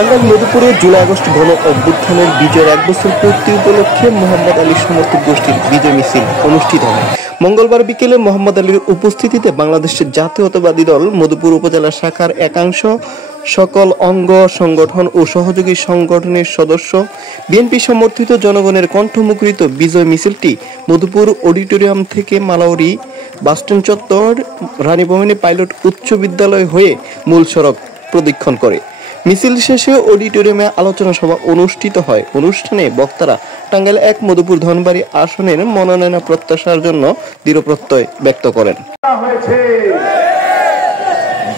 Tangail মধুপুরে July August গণ অভ্যুত্থানের বিজয়ের ১ বছর পূর্তি উপলক্ষে মোহাম্মদ আলী সমর্থক গোষ্ঠীর বিজয় মিছিল অনুষ্ঠিত হয়। মঙ্গলবার বিকেলে মোহাম্মদ আলীর উপস্থিতিতে বাংলাদেশের জাতীয়তাবাদী দল মধুপুর উপজেলা শাখার একাংশ, সকল অঙ্গ সংগঠন ও সহযোগী সংগঠনের সদস্য, বিএনপি সমর্থিত জনগণের কণ্ঠমুখরিত বিজয় মিছিলটি মধুপুর অডিটোরিয়াম থেকে মালাউরি বাসস্ট্যান্ড চত্বর, রানীভবনী পাইলট উচ্চ বিদ্যালয় হয়ে মূল সড়ক প্রদক্ষিণ করে। মিছিল শেষে অডিটোরিয়ামে আলোচনা সভা অনুষ্ঠিত হয়। অনুষ্ঠানে বক্তারা টাঙ্গাইল ১ মধুপুর ধনবাড়ী আসনের মনোনয়ন প্রত্যাশার জন্য দৃঢ় প্রত্যয় ব্যক্ত করেন।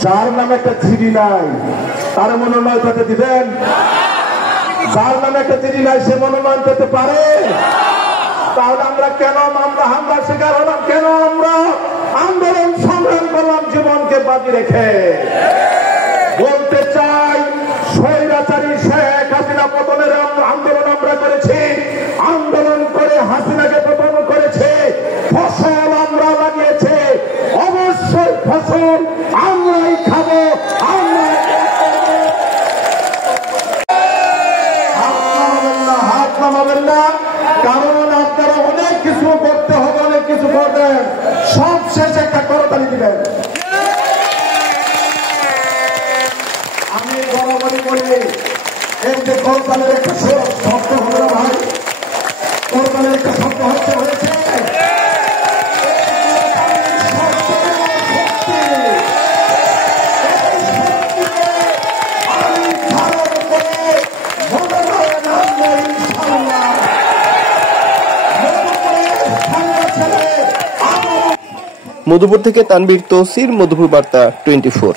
যার নামে একটা চিঠি নাই তার মনোনয়ন পেতে দিবেন? যার নামে একটা চিঠি নাই সে মনোনয়ন পেতে পারে? তাহলে আমরা কেন হামলার শিকার হলাম? কেন আমরা আন্দোলন সংগ্রাম করলাম জীবনকে বাজি রেখে? বলতে চাই, স্বৈরাচারী শেখ হাসিনা পতনের আন্দোলন আমরা করেছি, আন্দোলন করে হাসিনাকে পতন করেছে, ফসল আমরা লাগিয়েছে, অবশ্যই ফসল আমরাই খাবো। হাত নামাবেন না, কারণ আপনারা অনেক কিছু করতে হবে, অনেক কিছু করবেন, সব শেষ একটা করতালি দিবেন। আমি বরাবরই বলি, এই যে করতালের একটা শব্দ হলো না ভাই, করতালের একটা শব্দ হয়েছে মধুপুর থেকে তানভীর তৌসির, মধুপুর বার্তা 24।